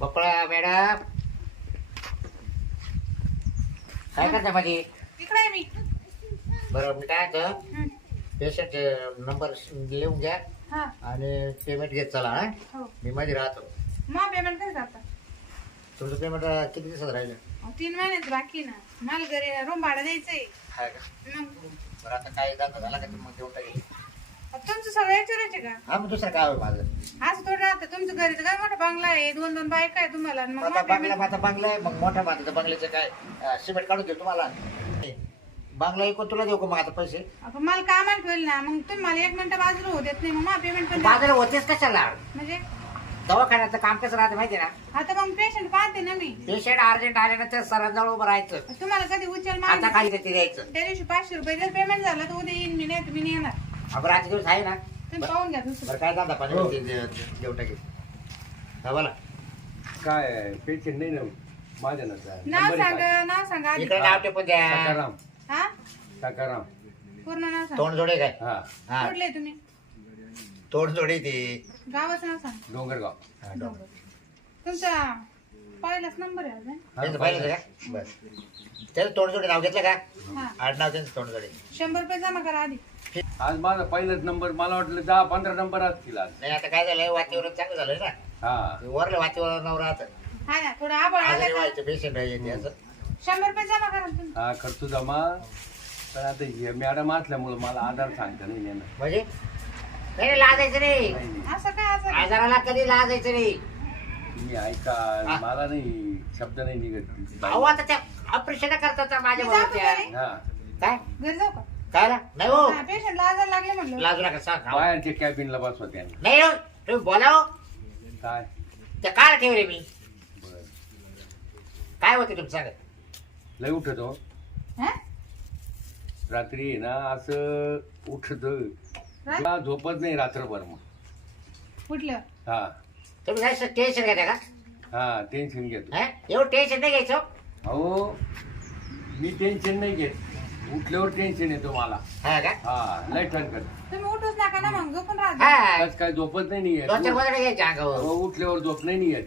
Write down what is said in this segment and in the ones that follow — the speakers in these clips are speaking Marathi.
बपळा मॅडम. काय करता मध्ये इकडे आहे मी. बरं मी काय म्हणतो हं. पेशंट नंबर लिहून घ्या हा. आणि पेमेंट घेत चला हा. हो. मी मध्ये राहतो. मग पेमेंट कसं करता तुमचं पेमेंट किती दिवसात राहिलं? अहो, तीन महिन्यात बाकी ना. मला घरी रूम भाडं द्यायचंय. हाय का? मग? बरं आता काय जाता झाला का ते मग देऊन टाकेल तुमचं सगळं याच्यावरच आहे का? हा मग दुसरं काय होईल माझं? असं थोडं राहतं. तुमचं घरी तर काय मोठा बंगला आहे? दोन दोन बायका आहे तुम्हाला. आणि मग आता बंगला payment- माझा बंगला आहे. मग मोठ्या बंगल्याचं काय? अं, सिमेंट काढून देऊ तुम्हाला. हे, बंगला ऐकून तुला देऊ का मग आता पैसे मला कामाला ठेवलं ना. मग तुम्ही मला एक मिनिटं बाजूला होत येत नाही. मग मला पेमेंट पण द्या. बाजारात होतेच कशाला? म्हणजे? दवाखान्याचं काम कसं राहतं माहिती आहे ना? आता मग पेशंट पाहते ना मी. पेशंट अर्जंट आले ना त्या सरांजवळ उभं राहायचं. तुम्हाला कधी उचल आता मागितली खाली ते द्यायचं? त्या दिवशी पाचशे रुपये जर पेमेंट झालं तर उद्या येईन मी नाही तर मी नाही येणार. अगं रात्री दिवस आहे ना. तुम्ही पाहून घ्या दुसरं. बरं काय दादा पाणी हो. देऊ हा बोला. काय पेशंट नाही ना माझ्या ना नाव सांगा नाव सांगा आधी. इकडे नाव टेपून द्या. सकाराम. हा? सकाराम. पूर्ण नाव सांगा. तोंड जोडे काय? हा. हा. कुठले तुम्ही? तोंड जोडे ते. गावाचं नाव सांगा. डोंगरगाव. हा, डोंगर. तुमचा पहिलाच नंबर आहे अजून. त्यांचं पाहिलं का? बरं त्याचं तोंड जोडे नाव घेतलं का? हा. आडनाव त्यांचं शंभर रुपये जमा करा आधी. आज माझा पहिलाच नंबर मला वाटलं दहा पंधरा नंबर असतील आज. नाही आता काय झालंय? वातावरण चांगलं झालंय ना? हा. ते वरलं वातावरणावर राहतं हा ना थोडं आबळ आजारी आलं का? व्हायचं पेशंट येते असं. शंभर रुपये जमा करा ना तुम्ही. हा करतो जमा. पण आता हे मॅडम असल्यामुळं मला आधार सांगता नाही येणार. म्हणजे? नाही लाजायचं नाही नाही, नाही. असं काय असं आजाराला कधी लाजायचं नाही. तुम्ही ऐका हा. मला नाही शब्द नाही निघत. अहो आता त्या ऑपरेशन करतात माझ्या मी का बरोबर घरी? हा. काय? घरी जाऊ का? काय ना? नाही हो. पेशंटला आजार लागले म्हटलं लाजू नका सांग अहो. बाहेरच्या कॅबिनला बसवा त्यांना. नाही हो तुम्ही बोलाव. काय? त्या काय ठेवले मी. बरं. काय होते तुमचं सांगा. लय उठतो. हा? रात्री आहे ना असं उठत. रात- झोपत नाही रात्रभर मग. कुठलं हा. तुम्ही काय टेन्शन घेता का? हा टेन्शन घेतो. हा? एवढं टेन्शन नाही घ्यायचं? अहो मी टेन्शन नाही घेत. उठल्यावर टेन्शन येतो मला. हा का? हा लय टणकट तुम्ही उठूच नका ना मग झोपून राहा. हा. आज काय झोपत नाही दोन चार येत गोदडे घ्यायचे अंगावर. अहो, उठल्यावर झोप नाही नाही येत.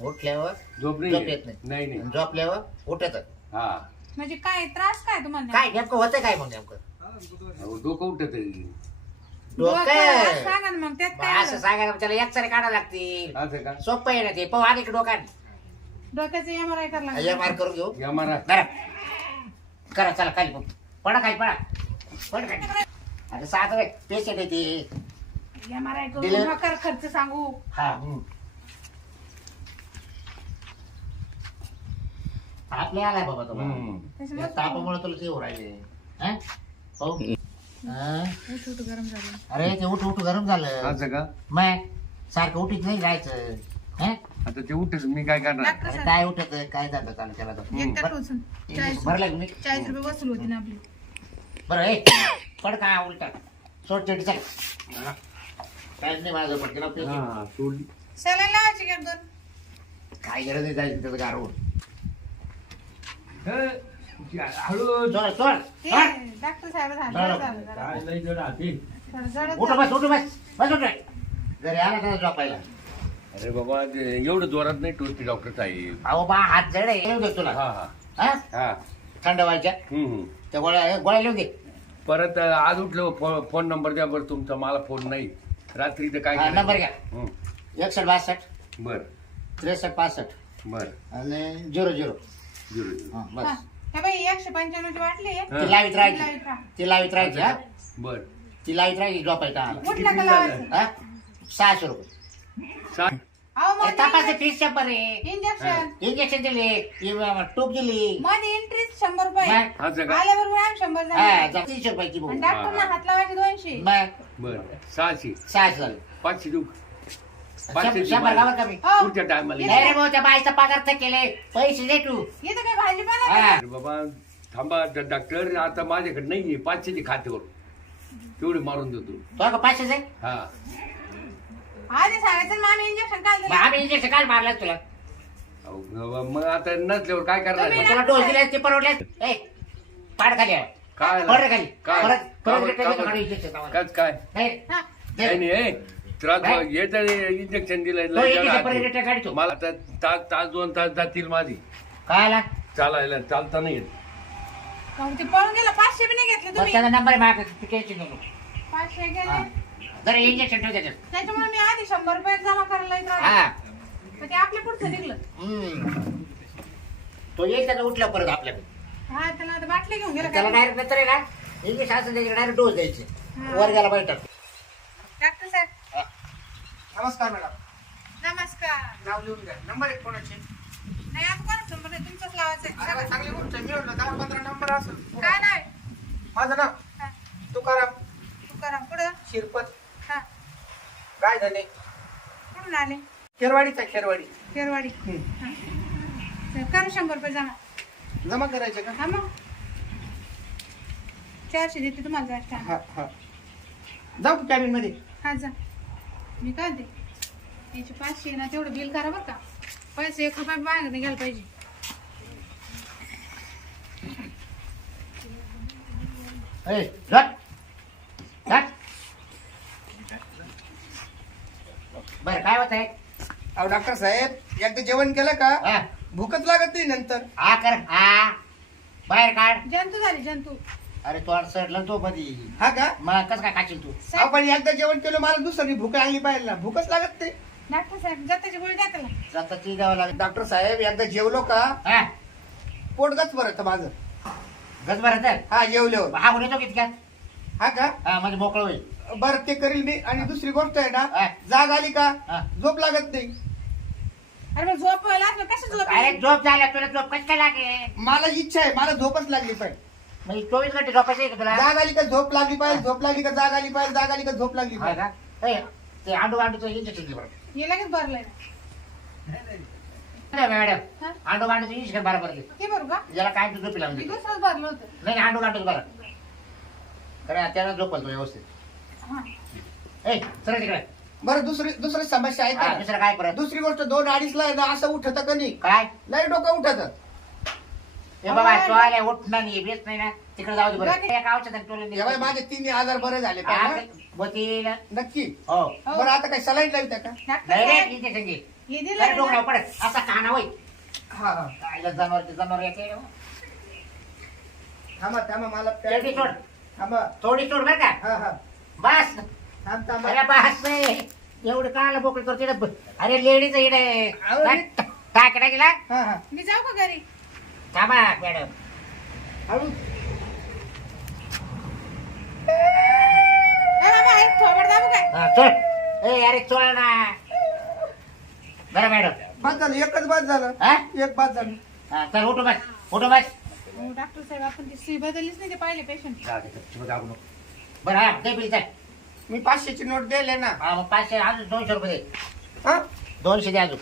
उठल्यावर झोप नाही झोप येत. येत नाही. नाही नाही. झोपल्यावर उठत हा. म्हणजे काय त्रास काय तुम्हाला काय नेमकं? होतं काय मग नेमकं? अहो, डोकं उठत डोकं, डोकं असं सांगा ना मग त्यात काय असं आलं? सांगायला त्याला एक सारे काढावं लागतील. असं का? सोपं आहे ना ते पाहू आणि डोकान डोक्याचं एम आर आय करायला करून घेऊ. या करा करा चला खाली पडा खाली पडा. पड खाली. आता सात पेशंट आहे ते. एम आर आय दिलं? करून नका खर्च सांगू. हा. आपले आलाय बाबा तुम्हाला. हम्म. या तापामुळे तुला ते होऊ राहिले. हा? पाहू. हा? उठ उठ गरम झालं. अरे ते उठ उठ गरम झालं. असं का मग सारखं उठीत नाही जायचं. हा? आता ते उठत मी काय करणार? अरे काय उठत काय जातं चालू त्याला तर. एक. चाळीस भरलं का मी? चाळीस रुपये वसूल होती ना आपली. बरं ए पड का उलटा? सोड चेटी चल. काय नाही माझं पटकन आपलं. हा सोडली सलाईन लावायची का एक दोन. काय गरज नाही जायचं त्याचं गारवून? हळू सोड सोड ते सोड. डॉक्टर साहेब झालं बरं. झालं जरा. काय लय जड आहे. थोडं जडच उठ झालं. बस उठ बस बस उठ घरी आला तर झोपायला अरे बाबा ते एवढं जोरात नाही टोचते डॉक्टर साहेब अहो बा हात जड आहे येऊ दे तुला हा हा हा हा थंड व्हायच्या हम्म, हम्म. त्या गोळ्या गोळ्या लिहून दे परत अं, आज उठलो फो- फोन नंबर द्या बरं तुमचा मला फोन नाही रात्री तर काय हा? नंबर घ्या. हम्म. एकसष्ट बासष्ट बर त्रेसष्ट पासष्ट बर आणि झिरो झिरो झिरो झिरो. हा. बस हे बाई एकशे पंच्याण्णवची वाटली आहे. ती लावीत राहायची. लावीत राहा. ती लावीत राहायची हा? बर. ती लावीत राहायची झोपायचा हा? सहाशे रुपये. सा- अहो हे मग फीस शंभर आहे. इंजेक्शन इंजेक्शन दिले इ- टूप दिली. मध्ये एंट्री शंभर रुपये. मग? असं का आल्याबरोबर आम्ही शंभर हा जण जा- तीनशे रुपयाची आणि डॉक्टरना हात लावायचे दोनशे. मग? बर सहाशे. सहाशे झाले. पाचशे देऊ शंभर पाचशे शंभर गावात कमी. हो. पुढच्या टायमाला नाही रे भाऊ त्या बाईचा पगार तर केले. पैसे दे तू. इथं काय भाजीपाला हा. अरे बाबा थांबा डॉक्टर आता माझ्याकडे नाहीये पाचशेची खात्यावर तेवढे मारून देतो. तो का पाचशे दे हा. आधी सांगायचं मग आम्ही इंजेक्शन काल मग दिलं आम्ही इंजेक्शन काय मारलं तुला? अहो, बाबा, मग आता नसल्यावर काय करणार तुला डोस दिले ते परवडले ए पाड खाली आहे. काय? पड रे खाली. काय? परत परत काय- काय-. काय? काय? नाही. नाही नाही, ए. त्रास काय? येत इंजेक्शन दिलं तो एकीच्या मला आता तास तास दोन तास जातील माझी. काय आला चालायला चालता नाही येत. ते पळून गेला? पाचशे बी नाही घेतले बस तुम्ही. त्याचा नंबर आहे माझ्याकडे तू टेन्शन घेऊ नको. पाचशे हा. गेले जरा इंजेक्शन ठेव त्याच्यात त्याच्यामुळे मी आधी शंभर रुपये जमा करायला येत राहिले. हा. ते आपल्या पुढचं निघलं. हम्म. तो येईल त्याचा उठला परत आपल्याकडे. हा त्याला आता बाटली घेऊन गेला त्याला काय? डायरेक्ट नंतर आहे ना इंग्लिश असं त्याच्याकडे डायरेक्ट डोस द्यायचे. हा. वर गेला बैठक. डॉक्टर साहेब नमस्कार मॅडम. नमस्कार. नाव लिहून घ्या. नंबर एक कोणाचे? नाही कोणाच नंबर आहे तुमचाच लावायचा आहे. अरे चांगली गोष्ट आहे. मी म्हटलं दहा पंधरा नंबर असेल. काय नाव आहे? माझं नाव? हा, तुकाराम. तुकाराम. पुढं? शिरपत. हा. काय झाले? कुठून आले? खेरवाडीचा खेरवाडी. केरवाडी हा. तर करा शंभर रुपये जमा. जमा करायचे का? हा मग. चारशे देते तुम्हाला जास्त. हा हा. जाऊ कॅबिनमध्ये हा जा. मी काय ते याचे पाचशे ना तेवढं बिल करा बरं का. पैसे एक रुपया नाही गेला पाहिजे. ए. बरं काय होत आहे अहो डॉक्टर साहेब एकदा जेवण केलं का? हा. भूकच लागत नाही नंतर. हा कर. हा. बाहेर काढ. जंतू झाले जंतू. अरे तो सडला तो मधी. हा का? मग कस काय खाशील तू? अहो पण एकदा जेवण केलं मला दुसरी भूक लागली पाहिजे ना. भूकच लागत नाही. डॉक्टर साहेब जाताची गोळी द्या त्याला. जाता ती द्यावं लागेल. डॉक्टर साहेब एकदा जेवलो का? हा. पोटगच भरत माझं. गज बरं तर? हा जेवल्यावर. हा म्हणून येतो कितक्यात हा का? हा म्हणजे मोकळं होईल. बरं ते करील मी. आणि दुसरी गोष्ट आहे ना हा. जाग आली का? हा. झोप लागत नाही. अरे मग झोप लागलं. कसं झोप अरे? झोप झाल्या तुला झोप कशी काय लागे मला इच्छा आहे. मला झोपच लागली पाहिजे. म्हणजे चोवीस घंटे झोपायचं आहे का तुला? जाग आली का झोप लागली पाहिजे झोप लागली का जाग आली पाहिजे जाग आली का झोप लागली हा पाहिजे. का? ए, ते आंडू आंडूचं इंजेक्शन दे बरं. हे लगेच भरलंय. नाही, मॅडम? आंडू आंडूचं इंजेक्शन बरोबर भरू का? याला काय तू झोपी लावून मी दे दुसरंच भरलं होतं. नाही नाही, आंडू आंडूच बरं कारण त्याला झोपल तो व्यवस्थित. हा. ए सर तिकडे. बरं दुसरी दुसरी समस्या आहे हा, का? दुसरं काय परत? दुसरी गोष्ट दोन अडीच ला आहे ना असं उठत का नाही? काय? लय डोकं उठत. ए बाबा तो आल्या उठणार नाही बेस नाही ना तिकडे जाऊ दे बरं. बरं. एक औषध तुला यावेळी दे. माझे तिन्ही आजार बरे झाले हा, नक्की. हो. हो. बरं आता काय सलाईन लावता का? डॉक्टर डायरेक्ट साहेब इंजेक्शन घे हे दिलं डायरेक्ट ना? डोकं पडत असा काना होईल. हा. हा काय जनावर ते जनावर येते थांबा थांबा मला तेवढी सोड. थांबा. थोडी सोड बरं का. हा हा. बस. थांब थांबा. अरे बस. नाही एवढं काला बोकड करते अरे लेडीज इकडे. अहो, मी- टाकटा गेला हा हा. मी जाऊ का घरी? थांबा मॅडम हळू ए बाबा एक थोबड दाबू काय हा, चल ए अरे चोळ ना बरं मॅडम बाद झालं एकच बाद झालं हा एक बाद झालं हा, चल उठू बस उठू बस हो, डॉक्टर साहेब आपण ती सुई बदललीच नाही ते पाहिले पेशंट जाऊ दे, चुप जाऊ नको. बरं हा दे बिल चल मी पाचशेची नोट दिले ना हा मग पाचशे अजून दोनशे रुपये दे हा दोनशे दे अजून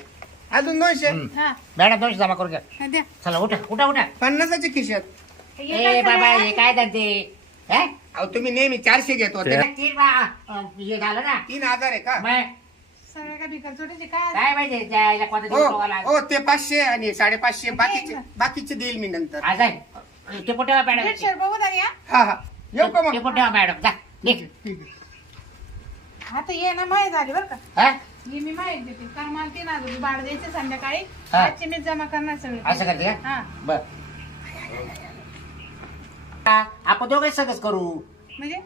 अजून दोनशे. हा. मॅडम दोनशे जमा करून घ्या. हा, द्या. चला उठा उठा उठा. पन्नासाच्या खिशात ए बाबा? हे काय धंदे? हे? अहो तुम्ही नेहमी चारशे घेत होते. ना. तीन बा- अं, हे झालं ना. तीन हजार आहे का? मग? सगळ्या का भिकार चोटायचे काय? काय माहिती त्याला कोणत्या हो बघायला हो ते पाचशे आणि साडेपाचशे बाकीचे बाकीचे देईल मी नंतर. आज आहे ते ठेवा मॅडम. दीडशे रुपये हा? हा येऊ का ते मग मॅडम. जा निघ. आता ये ना माहीत झाली बरं का. हा? हे मी माहीत देते. कारण मला तीन हजार रुपये भाडं द्यायचे संध्याकाळी. हा. आजचे मी जमा करणार सगळे. असं करते का? हा. बर. आपण दोघे सगळंच करू. म्हणजे?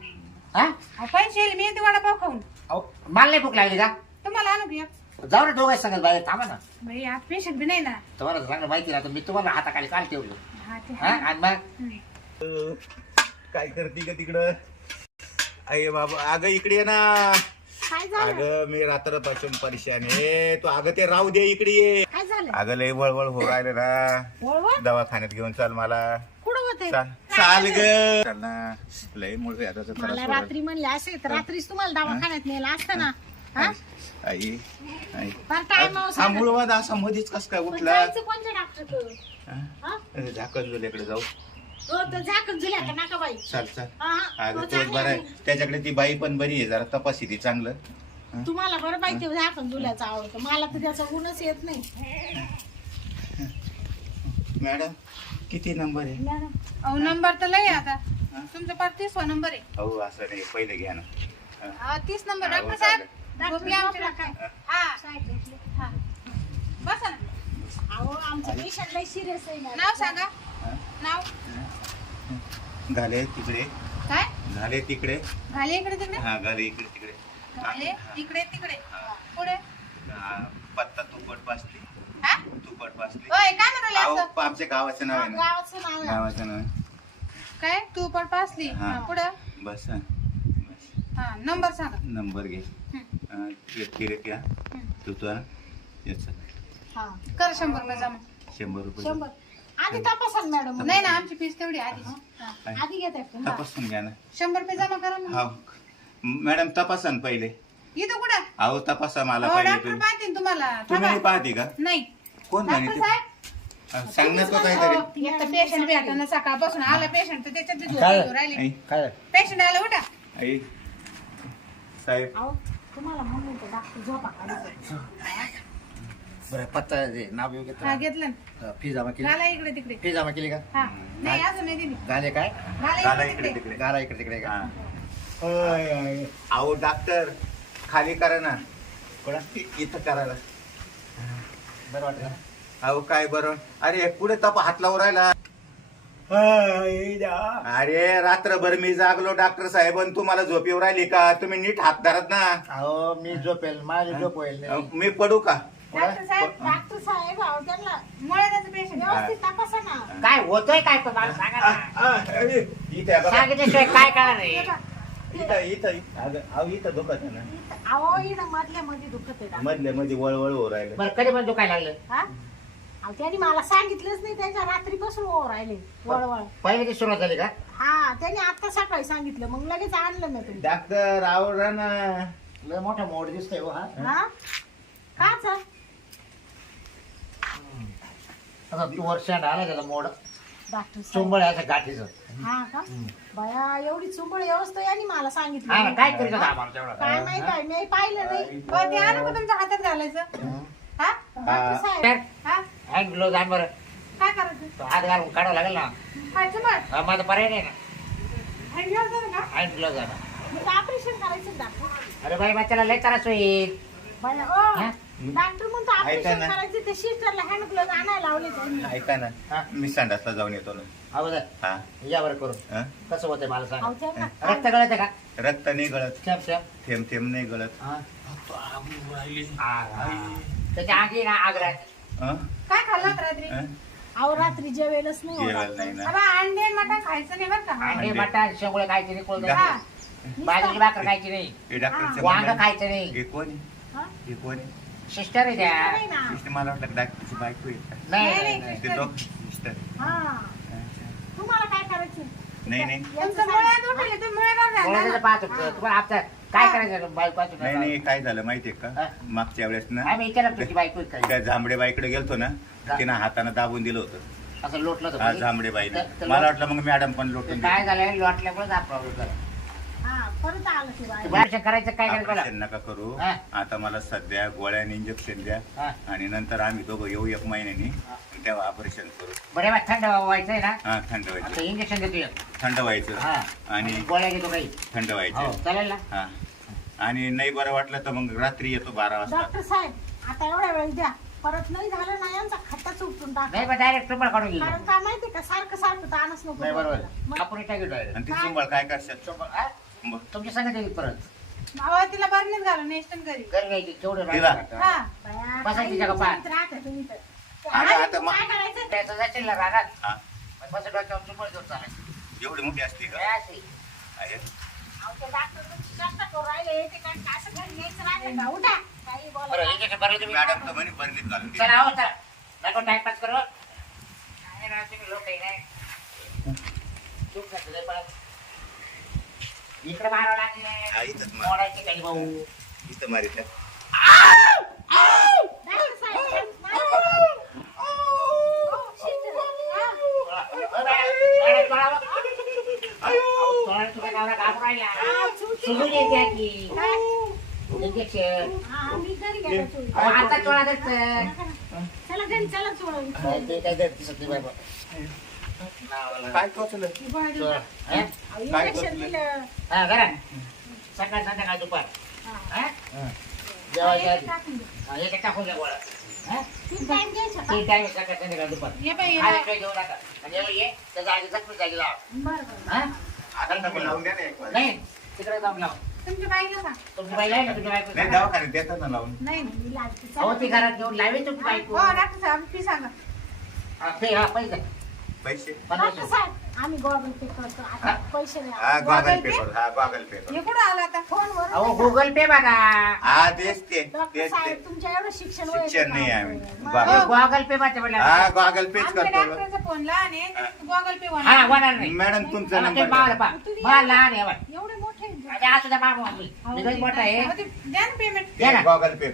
हा? अहो, पैसे येईल मी येते वडापाव खाऊन. अहो, मला नाही भूक लागली का? तुम्हाला आणू घ्या जाऊ ना दोघे सगळं बाहेर थांबा ना. आज पेशंट बी नाही ना. तुम्हाला चांगलं माहिती राहतं मी तुम्हाला हाताखाली काल ठेवलं. हा ते. आणि मग? हम्म. काय करते का तिकडं? अये बाबा अगं इकडे ये ना. काय झालं? अगं मी रात्रपासून परेशान आहे. तू अगं ते राहू दे इकडे ये. काय झालं? अगं लय वळवळ हो राहिलं ना. वळवळ? दवाखान्यात घेऊन चाल मला. कुठं होते? चाल. चाल ग. चाल ना. लय मुळे आता मला रात्री म्हणले असे तर रात्रीच तुम्हाला दवाखान्यात नेला असतं ना. हा? आई आई फार टाइम हा मुळवाद असा मधीच कस काय उठला? कोणत्या डॉक्टर हा? झाकण जुल्याकडे जाऊ. तो झाकण का नका बाई. चाल चाल. हा, हा. अगं तो तोच चांगला बरं आहे. आहे. त्याच्याकडे ती बाई पण बरी आहे जरा तपासी ती चांगलं. तुम्हाला बरं माहिती आहे झाकण जुल्याचं आवडतं. मला तर त्याचं ऊनच येत नाही. मॅडम किती नंबर आहे? अहो नंबर तर लय आहे आता. तुमचा पार तीसवा नंबर आहे. हो असं नाही पहिले घ्या ना. हा? तीस नंबर. हा, डॉक्टर हो, साहेब. झोपली काय हा. हा. बसा ना. अहो आमचं पेशंट लय सिरियस आहे ना नाव सांगा. नाव? घाले तिकडे. काय? घाले तिकडे. घाले इकडे तिकडे? हा घाले इकडे तिकडे. घाले इकडे तिकडे पुढे. पत्ता तुपट पासली तुपट पासली काय म्हणाले आमच्या गावाचं नाव आहे गावाचं नाव. गावाचं नाव. काय? तू पण पासली पुढं. बस. हा. नंबर सांगा. नंबर घे. किरक या हं. तू तो याचा. हा कर शंभर रुपये जमा. शंभर रुपये शंभर. आधी तपासाल मॅडम. नाही ना आमची फीस तेवढी आधी आधी घेत आहे तपासून घ्या ना. शंभर रुपये जमा करा हा. मॅडम तपासा ना पहिले. इथं कुठं? अहो तपासा मला हो पहिले डॉक्टर तुम्ही. तुम्हाला. तुम्ही नाही. पाहते का? नाही. कोण डॉक्टर म्हणे साहेब? सांग ना तो काहीतरी. हो, एक तर पेशंट भेटताना सकाळपासून. आला पेशंट तर त्याच्यात झोप काय? येऊ राहिली. आई, काय? पेशंट आला उठा. आई. साहेब. अहो तुम्हाला म्हणून डॉक्टर झोपा. काढायचं. बरं पत्ता दे नाव हा घेतलं ना. फी जमा केली? घाला इकडे तिकडे. फी जमा केली का? हा. नाही अजून नाही दिली. झाले काय गाला घाला इकडे इकडे तिकडे. गाला इकडे तिकडे का हा. अहो डॉक्टर खाली करा ना. कोणा? इथं करायला. बरं वाटलं. ना? अहो काय बरं? अरे पुढे तप हात लावून राहिला अरे रात्रभर मी जागलो डॉक्टर साहेब आणि तुम्हाला झोप येऊ राहिली का? तुम्ही नीट हात धरत ना. अहो मी झोपेल माझी झोप होईल. मी पडू का? डॉक्टर साहेब डॉक्टर साहेब अहो त्यांना मुळ्याचं पेशंट व्यवस्थित तपासा ना. काय होतोय काय तो मला सांगा ना. इथे आहे बघा. सांगितल्याशिवाय काय कळणार इथं इथं अगं, अहो इथं दुखत आहे ना. अहो इथं मधल्या मध्ये दुखत आहे डॉक्टर. मधल्या मध्ये वळवळ हो राहिलं. बरं कधी पण दुखायला लागलं? हा? अहो त्यांनी मला सांगितलंच नाही त्यांच्या रात्रीपासून ओर राहिले वळवळ. पहिले ती सुरुवात झाली का? हा त्यांनी आता सकाळी सांगितलं मग लगेच आणलं मी तुम्ही. डॉक्टर आवडा ना. लय मोठा मोड दिसतोय हो हा. हा? काच आता तू वर्षांड आला त्याचा मोड. डॉक्टर साहेब चुंबळ आहे त्या गाठीचं. हा का? बया एवढी चुंबळ व्यवस्था यांनी मला हा ना सांगितलं काय करीत होता आम्हाला काय माहीत काय मी पाहिलं नाही. हो, ते आणू का तुमच्या हातात घालायचं. हा? डॉक्टर साहेब. हा? हँड ग्लोव्ह आण बरं. काय करायचं? तो हात घालून काढावं लागेल ना. खायचं मग हा, माझा पर्याय नाही ना. हँड घालतो का हँड ग्लोव्ह आणा. मग ऑपरेशन करायचं डॉक्टर अरे बाई बच्चाला लय त्रास होईल. बया ओ. हा? डॉक्टर म्हणतो ऐका ऑपरेशन ना. करायचं ते सिस्टरला हँड ग्लोव्ह आणायला लावले त्यांनी ऐका ना. हा. मी संडासला जाऊन येतो ना. हा हा. या बरं करून. हा? कसं होतंय मला सांग. त्यांना रक्त गळत का? रक्त नाही गळत. थेंब थेंब थेंब थेंब नाही गळत. हा. आग. त्याच्या आगी ना आग राहते हं? काय खाल्लं रात्री? हं? अहो रात्री जेवेलच नाही जेवण होत नाही ना. अबा अंडे मटण खायचं नाही बरं का? अंडे. मटण शेंगुळे खायचे नाही कोळदे हा. भाकर खायची नाही. हे वांग मुलाला- खायचं नाही. हे कोण? आहे? हा? हे कोण? आहे? सिस्टर आहे त्या. नाही ना. सिस्टर मला वाटलं डॉक्टरची बायको आहे का? नाही ते सिस्टर हा. तुम्हाला काय करायचं? नाही नाही. तुमचं मुळ्यात उठले तुम्ही मुळ्यात कोणाचं घालता पाहत. होतं. तुम्हाला आपलं काय करायचं? बायको नाही नाही काय झालं माहितीये का? मागच्या वेळेस ना आम्ही बायको आहे? त्या जांभडे बाईकडे गेलतो ना का? तिनं हाताने दाबून दिलं होतं. असं लोटलं होतं हा कोणी? जांभडे बाईने. तर- तर मला वाटलं मग मॅडम पण लोटून काय झालं? लोटल्यामुळे हा प्रॉब्लेम झाला. हा परत आलं ते बाहेर. ऑपरेशन करायचं काय करायचं ऑपरेशन बोला नका करू. हा. आता मला सध्या गोळ्याने इंजेक्शन द्या. हा. आणि नंतर आम्ही दोघं येऊ एक महिन्यानी. तेव्हा ऑपरेशन करू. बरे बा थंड व्हायचंय ना? हा थंड व्हायचं. आता इंजेक्शन देतो एक. थंड व्हायचं. हा. आणि गोळ्या घेतो काही. थंड हो व्हायचं चालेल ना? हा. आणि नाही बरं वाटलं तर मग रात्री येतो बारा वाजता. डॉक्टर साहेब आता एवढ्या वेळ द्या. परत नाही झालं ना यांचा खट्टाच उपटून टाका. नाही डायरेक्ट तुम्हाला काढून घेईल कारण काय माहितीये का सारखं सारखं ताणच नको नाही बरोबर. मग आपण टाकी डायरेक्ट आणि ती चुंबळ काय करशात? तुमच्या संगत येईल परत. भावा तिला बरणीत घालून नेस्टन घरी. घरी घ्यायची केवढं तिला? राहतं. हा. बया, बसायची काही जागा पाहा. विचारित राहता तुम्ही तर. अरे आणि आता मा- काय करायचं? त्याचं जाशील ना रानात हा. मग बस डोक्यावर चुंबळ घेऊन चालायचं. एवढी मोठी असते का? काय असेल? आहे. अहो, ते डॉक्टर तुमची चर्चा करू राहिले. ते काय असं घरी यायचं राहते का? उठा. काही बरं बोला इंजेक्शन भरलं तुम्ही मॅडम तर म्हणे बरणीत घालून दे. चला हो चला. नको टाइमपास करू. काय राव तुम्ही लोक आहे चूक लय पळत. इकडे मारावं हा, लागले इथंच मार. मोडायचे काही भाऊ. इथं मारित. आता चोळा चला घरी चला ते काय देत दिसत नाही बाबा. काय टोचलं चोळा. हा? इंजेक्शन दिलं हा, करा. सकाळ संध्याकाळ दुपार हा. हा? जेवायच्या आधी टाकून दे. हा, एक टाकून द्या गोळा हा? तीन टाइम द्यायचं का? तीन टाइम सकाळ संध्याकाळ दुपार ये बाई ये खाली बाई. काही घेऊ नका आणि जेव्हा ये त्या जागी जखमी जागी लावा बरं बरं हा? आता तुम्ही लावून द्या ना एक वाजता. नाही तिकडे जाऊन लावा तुमच्या बाईला का तुमची बाई आहे ना तुमची बायको नाही दवाखान्यात देतात ना लावून नाही मी. ती घरात घेऊन लावेल तुमची बायको हो डॉक्टर साहेब फी सांगा हा, पे हा पैसे पैसे? पन्नास डॉक्टर साहेब, आम्ही गॉगल पे करतो. आता हा? पैसे नाही हा गॉगल Google पे Pay? कर हा गॉगल पे कर आला आता? फोनवर? अहो गुगल पे बघा. हा तेच ते डॉक्टर तेच ते. साहेब तुमच्या एवढं शिक्षण वय शिक्षण नाही आहे आम्ही. गुगल पे माझ्या हा म्हणलं गॉगल पेच आमच्या करतो. डॉक्टरचा फोन लहान आहे गुगल पे हा होणार नाही. मॅडम तुमचा नंबर माल द्या. पा माल लहान आहे. एवढे मोठे मोठा आहे. पेमेंट द्या ते ना. गॉगल पे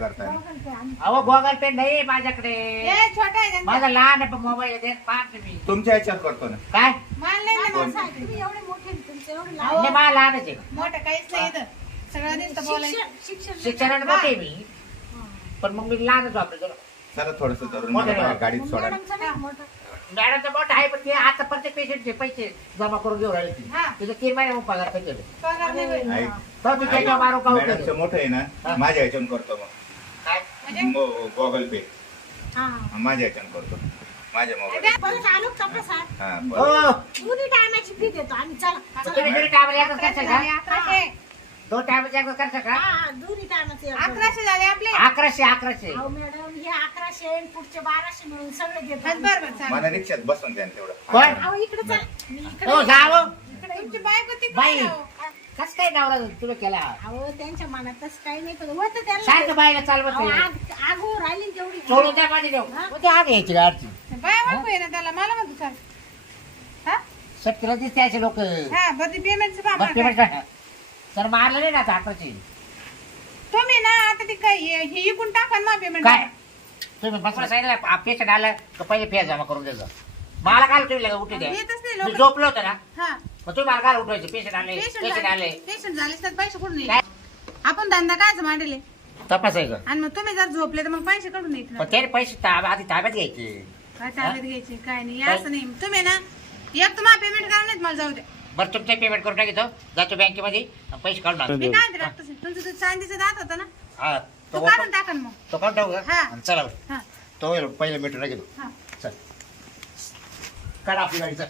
अहो गुगल पे नाही माझ्याकडे. हे छोटा आहे त्यांचा. माझा लहान आहे मोबाईल देत पाहते मी तुमच्या ह्याच्यात करतो ना. काय? माल नाही ना डॉक्टर माल. साहेब, तुम्ही एवढे मोठे तुमचं एवढं. लहान मला लहानच आहे. मोठं काहीच नाही इथं. सगळं नुसतं बोलायचं. शिक्षण शिक्षण शिक्षणात मोठे आहे मी. पण मग मी लहानच वापरतो. चला थोडस धरून मला. गाडीत सोडा. मॅडमचं नाही मोठं मॅडमचं मोठं आहे पण ते आता प्रत्येक पेशंटचे पैसे जमा करून घेऊन राहिले ती. हा. तिथे तीन महिने पगार पैसे पगार नाही. ऐक. मारू का मॅडमचं? मोठं आहे हा. ना माझ्या ह्याच्यानं करतो मग काय म्हणजे गॉगल पे हा माझ्या ह्याच्यानं करतो माझ्या मोबाईल परत आलो का डॉक्टर साहेब हो बरं. दोन्ही टायमाची फी देतो आम्ही चला मग चला. तुम्ही का अकराशे दोन टायमाला एकच करता हा का? हा दोन्ही टायमाचे अकराशे झाले आपले. अकराशे अकराशे. अहो मॅडम हे अकराशे आणि पुढचे बाराशे मिळून सगळे बस देतो बरं बरं चालेल. मला रिक्षात बसून द्या ना तेवढं. कोण? अहो इकडे चल मी इकडे हो जावं. इकडे तुमची बायको तिकडे बाई. कस काय नवरा तुला केला? अहो त्यांच्या मनात तसं काही नाही पण होतं त्यांना सारखं बायला चालवत अहो, नाही. आग आग हो राहिली ना तेवढी. सोडून द्या पाणी देऊ. मग ते आग यायची गाडची बाय ओळखू आहे ना त्याला? मला म्हणतो चाल. हा? दिसते असे लोक. हा बरं पेमेंटचं बाबा पेमेंट तर मारलं नाही ना आता अकराशे तुम्ही ना आता ती काय हे हे इकून टाका ना पेमेंट काय? तुम्ही बसला सांगितलं पेशंट आलं तर पहिले फी जमा करून द्यायचं मला काय तुम्ही लगेच उठी द्या. येतच नाही मी लोक झोपलो होतो ना. हा. मग तुम्ही मला काय उठवायचे पेशंट आले पेशंट आले. पेशंट झाले तर पैसे कुठून काय? येईल आपण धंदा कायच मांडले? तपासायचं. आणि मग तुम्ही जर झोपले तर मग पैसे काढून येत पण त्याने पैसे आधी ताब्यात घ्यायचे. काय ताब्यात घ्यायचे? काय नाही? असं नाही. तुम्ही ना एक तुम्हाला पेमेंट करा नाही मला जाऊ द्या. बरं तुमचं पेमेंट करून टाकीतो जातो बँकेमध्ये आणि पैसे काढून आणतो. मी काय म्हणते डॉक्टर साहेब, तुमचं तो चांदीचं दात होता ना? हा तो तो काढून टाका ना मग. तो काढून टाकू का? हा. आणि चला बरं. हा. तो पहिले मीटर घेतो हा. चल. काढा आपली गाडी चल.